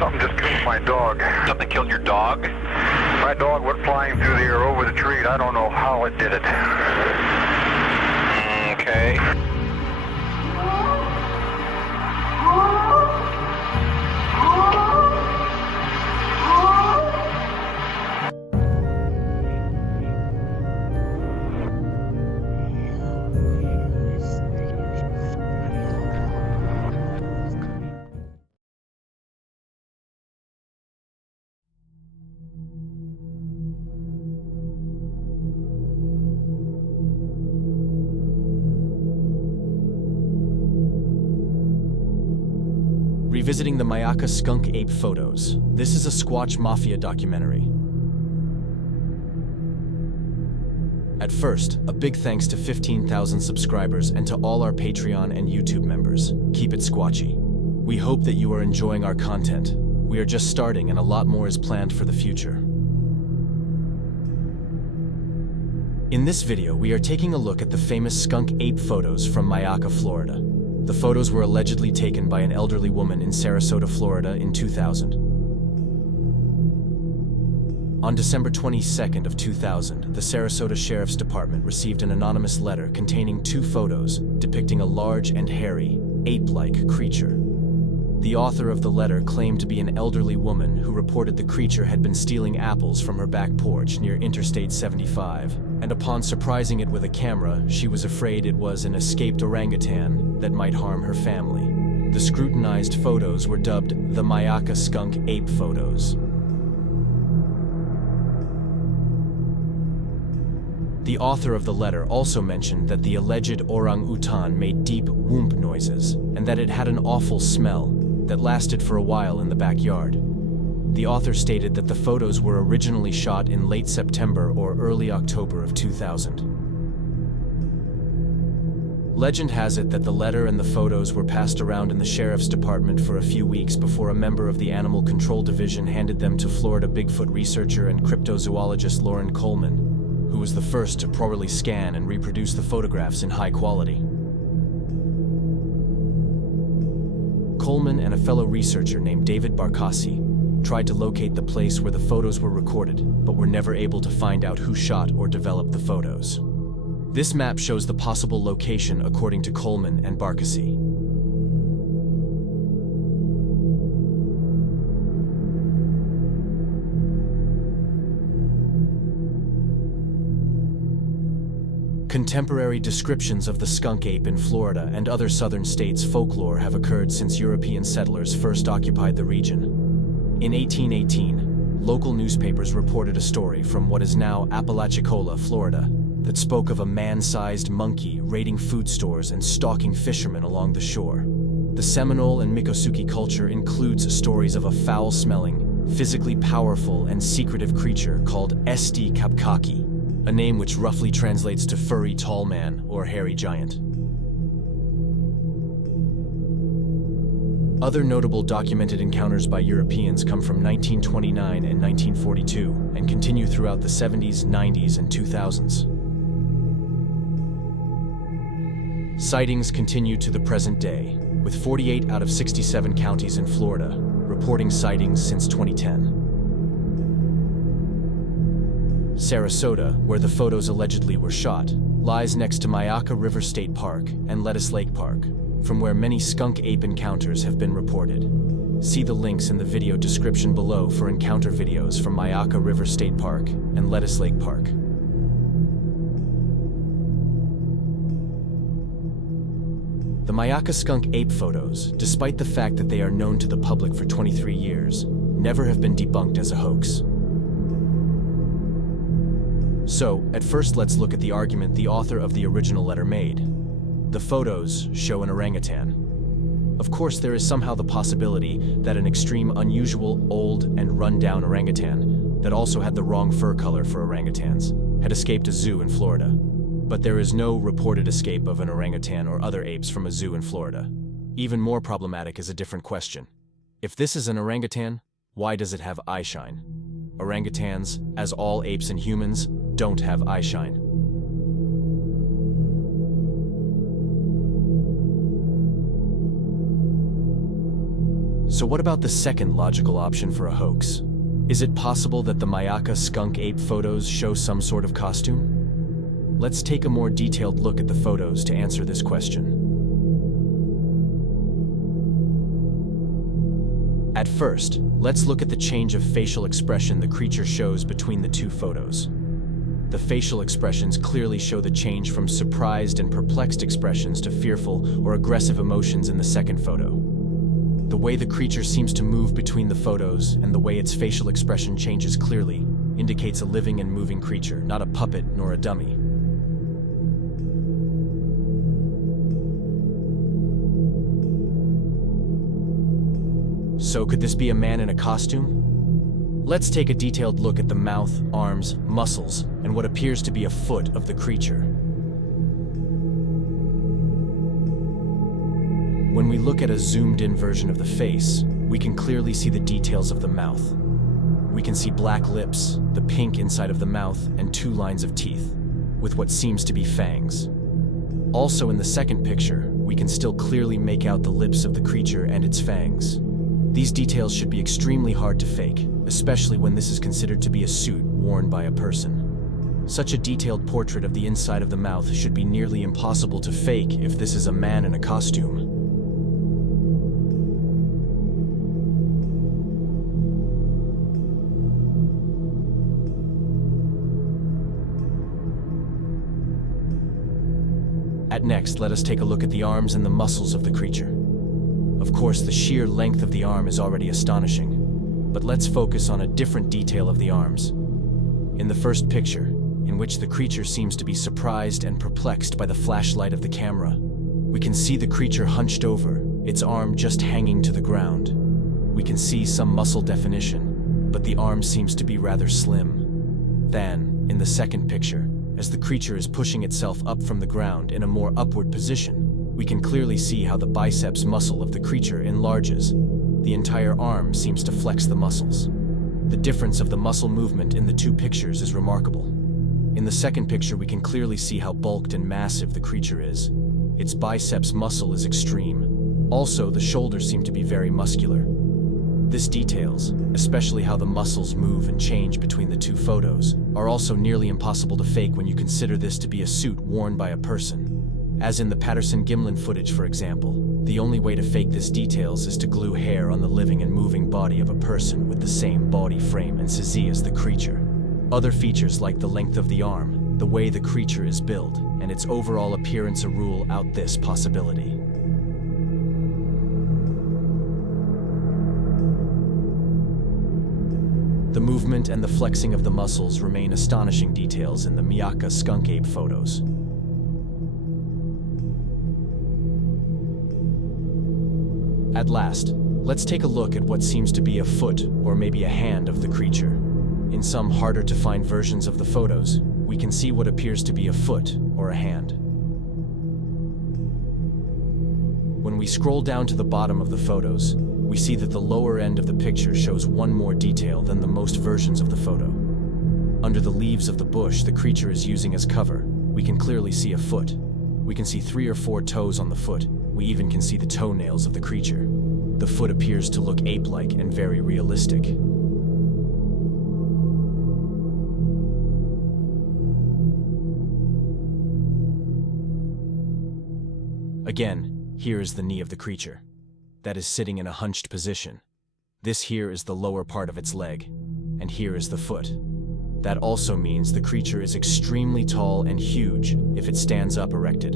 Something just killed my dog. Something killed your dog? My dog went flying through the air over the tree. I don't know how it did it. Okay. Revisiting the Myakka Skunk Ape photos. This is a Squatch Mafia documentary. At first, a big thanks to 15,000 subscribers and to all our Patreon and YouTube members. Keep it squatchy. We hope that you are enjoying our content. We are just starting and a lot more is planned for the future. In this video, we are taking a look at the famous skunk ape photos from Myakka, Florida. The photos were allegedly taken by an elderly woman in Sarasota, Florida in 2000. On December 22nd of 2000, the Sarasota Sheriff's Department received an anonymous letter containing 2 photos depicting a large and hairy, ape-like creature. The author of the letter claimed to be an elderly woman who reported the creature had been stealing apples from her back porch near Interstate 75, and upon surprising it with a camera, she was afraid it was an escaped orangutan that might harm her family. The scrutinized photos were dubbed the Myakka Skunk Ape photos. The author of the letter also mentioned that the alleged orangutan made deep whoomp noises, and that it had an awful smell that lasted for a while in the backyard. The author stated that the photos were originally shot in late September or early October of 2000. Legend has it that the letter and the photos were passed around in the sheriff's department for a few weeks before a member of the Animal Control Division handed them to Florida Bigfoot researcher and cryptozoologist Loren Coleman, who was the first to properly scan and reproduce the photographs in high quality. Coleman and a fellow researcher named David Barkassi tried to locate the place where the photos were recorded, but were never able to find out who shot or developed the photos. This map shows the possible location according to Coleman and Barkassi. Contemporary descriptions of the skunk ape in Florida and other southern states' folklore have occurred since European settlers first occupied the region. In 1818, local newspapers reported a story from what is now Apalachicola, Florida, that spoke of a man-sized monkey raiding food stores and stalking fishermen along the shore. The Seminole and Miccosukee culture includes stories of a foul-smelling, physically powerful, and secretive creature called Esti Kapkaki, a name which roughly translates to furry tall man or hairy giant. Other notable documented encounters by Europeans come from 1929 and 1942 and continue throughout the 70s, 90s, and 2000s. Sightings continue to the present day, with 48 out of 67 counties in Florida reporting sightings since 2010. Sarasota, where the photos allegedly were shot, lies next to Myakka River State Park and Lettuce Lake Park, from where many skunk ape encounters have been reported. See the links in the video description below for encounter videos from Myakka River State Park and Lettuce Lake Park. The Myakka Skunk Ape photos, despite the fact that they are known to the public for 23 years, never have been debunked as a hoax. So, at first let's look at the argument the author of the original letter made. The photos show an orangutan. Of course, there is somehow the possibility that an extreme, unusual, old, and run-down orangutan that also had the wrong fur color for orangutans had escaped a zoo in Florida. But there is no reported escape of an orangutan or other apes from a zoo in Florida. Even more problematic is a different question. If this is an orangutan, why does it have eyeshine? Orangutans, as all apes and humans, don't have eyeshine. So what about the second logical option for a hoax? Is it possible that the Myakka Skunk Ape photos show some sort of costume? Let's take a more detailed look at the photos to answer this question. At first, let's look at the change of facial expression the creature shows between the two photos. The facial expressions clearly show the change from surprised and perplexed expressions to fearful or aggressive emotions in the second photo. The way the creature seems to move between the photos and the way its facial expression changes clearly indicates a living and moving creature, not a puppet nor a dummy. So could this be a man in a costume? Let's take a detailed look at the mouth, arms, muscles, and what appears to be a foot of the creature. When we look at a zoomed-in version of the face, we can clearly see the details of the mouth. We can see black lips, the pink inside of the mouth, and 2 lines of teeth, with what seems to be fangs. Also in the second picture, we can still clearly make out the lips of the creature and its fangs. These details should be extremely hard to fake, especially when this is considered to be a suit worn by a person. Such a detailed portrait of the inside of the mouth should be nearly impossible to fake if this is a man in a costume. Next, let us take a look at the arms and the muscles of the creature. Of course, the sheer length of the arm is already astonishing, but let's focus on a different detail of the arms. In the first picture, in which the creature seems to be surprised and perplexed by the flashlight of the camera, we can see the creature hunched over, its arm just hanging to the ground. We can see some muscle definition, but the arm seems to be rather slim. Then, in the second picture, as the creature is pushing itself up from the ground in a more upward position, we can clearly see how the biceps muscle of the creature enlarges. The entire arm seems to flex the muscles. The difference of the muscle movement in the 2 pictures is remarkable. In the second picture, we can clearly see how bulked and massive the creature is. Its biceps muscle is extreme. Also, the shoulders seem to be very muscular. This details, especially how the muscles move and change between the 2 photos, are also nearly impossible to fake when you consider this to be a suit worn by a person. As in the Patterson-Gimlin footage, for example, the only way to fake this details is to glue hair on the living and moving body of a person with the same body frame and physique as the creature. Other features like the length of the arm, the way the creature is built, and its overall appearance rule out this possibility. The movement and the flexing of the muscles remain astonishing details in the Myakka Skunk Ape photos. At last, let's take a look at what seems to be a foot or maybe a hand of the creature. In some harder to find versions of the photos, we can see what appears to be a foot or a hand. When we scroll down to the bottom of the photos, we see that the lower end of the picture shows one more detail than the most versions of the photo. Under the leaves of the bush the creature is using as cover, we can clearly see a foot. We can see 3 or 4 toes on the foot. We even can see the toenails of the creature. The foot appears to look ape-like and very realistic. Again, here is the knee of the creature. That is sitting in a hunched position. This here is the lower part of its leg, and here is the foot. That also means the creature is extremely tall and huge if it stands up erected.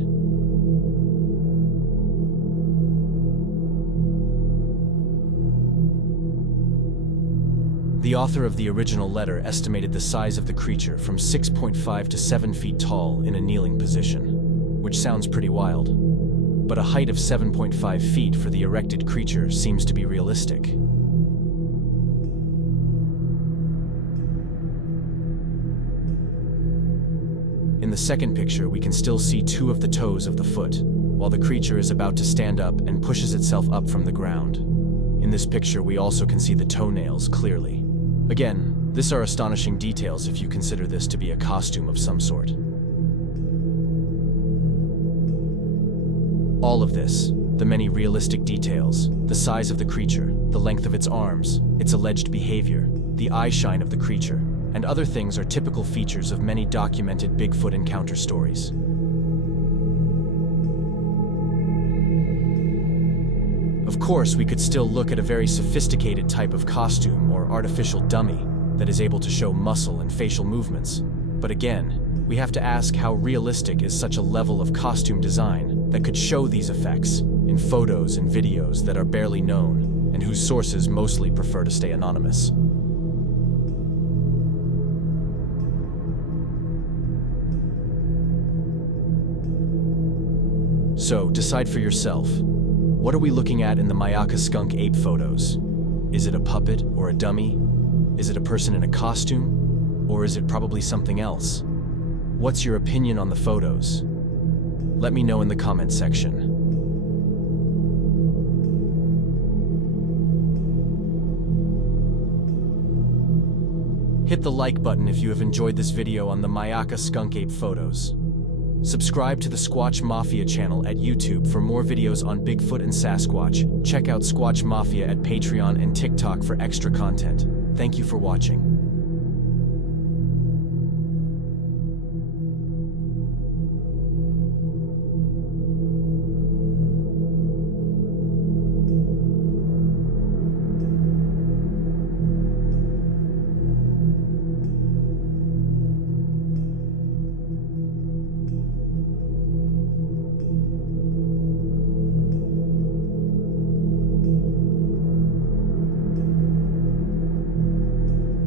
The author of the original letter estimated the size of the creature from 6.5 to 7 feet tall in a kneeling position, which sounds pretty wild. But a height of 7.5 feet for the erected creature seems to be realistic. In the second picture, we can still see 2 of the toes of the foot, while the creature is about to stand up and pushes itself up from the ground. In this picture, we also can see the toenails clearly. Again, these are astonishing details if you consider this to be a costume of some sort. All of this, The many realistic details, the size of the creature, the length of its arms, its alleged behavior, the eye shine of the creature, and other things are typical features of many documented Bigfoot encounter stories. Of course, we could still look at a very sophisticated type of costume or artificial dummy that is able to show muscle and facial movements. But again, we have to ask how realistic is such a level of costume design that could show these effects in photos and videos that are barely known and whose sources mostly prefer to stay anonymous. So, decide for yourself. What are we looking at in the Myakka Skunk Ape photos? Is it a puppet or a dummy? Is it a person in a costume? Or is it probably something else? What's your opinion on the photos? Let me know in the comment section. Hit the like button if you have enjoyed this video on the Myakka Skunk Ape photos. Subscribe to the Squatch Mafia channel at YouTube for more videos on Bigfoot and Sasquatch. Check out Squatch Mafia at Patreon and TikTok for extra content. Thank you for watching.